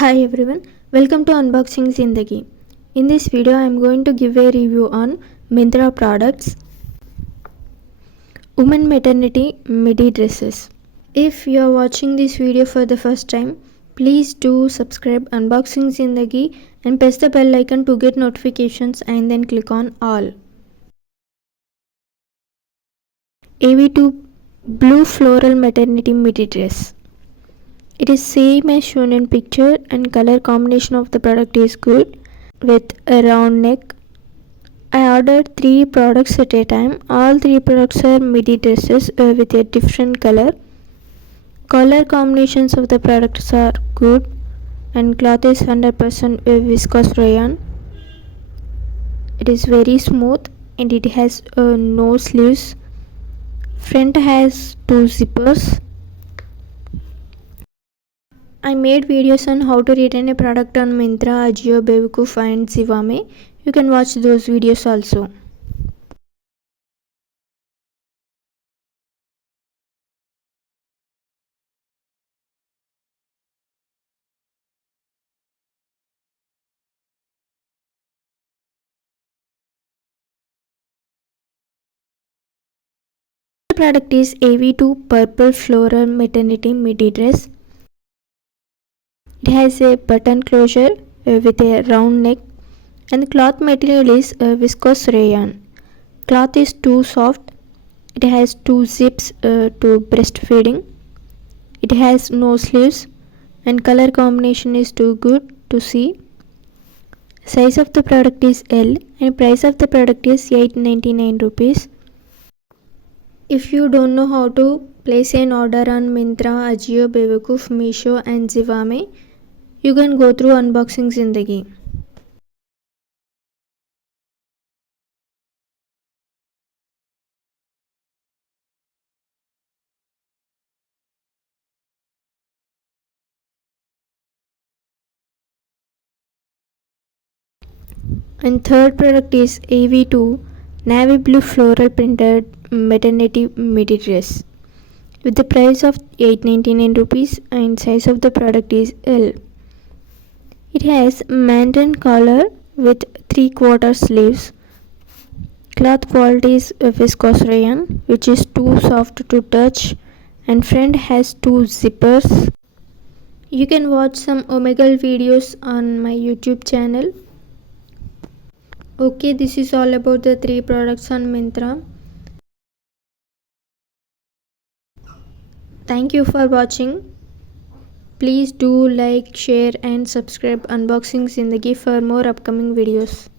Hi everyone, welcome to Unboxing Zindagi. In this video, I am going to give a review on Myntra products, women maternity midi dresses. If you are watching this video for the first time, please do subscribe Unboxing Zindagi and press the bell icon to get notifications and then click on all. AV2 blue floral maternity midi dress. It is same as shown in picture and color combination of the product is good with a round neck. I ordered 3 products at a time. All 3 products are midi dresses with a different color. Color combinations of the products are good and cloth is 100% viscose rayon. It is very smooth and it has no sleeves. Front has 2 zippers. I made videos on how to return a product on Myntra, Ajio, Bewakoof and Zivame. You can watch those videos also. The product is AV2 purple floral maternity midi dress. It has a button closure with a round neck and the cloth material is viscose rayon. Cloth is too soft. It has 2 zips to breastfeeding. It has no sleeves and color combination is too good to see. Size of the product is L and price of the product is 899 rupees. If you don't know how to place an order on Myntra, Ajio, Bewakoof, Meesho and Zivame, you can go through Unboxing Zindagi. And third product is AV2 navy blue floral printed maternity midi dress with the price of 899 rupees and size of the product is L. It has mandarin collar with 3/4 sleeves. Cloth quality is viscose rayon which is too soft to touch and front has 2 zippers. You can watch some Omegle videos on my YouTube channel. Okay, this is all about the 3 products on Myntra. Thank you for watching. Please do like, share and subscribe Unboxing Zindagi for more upcoming videos.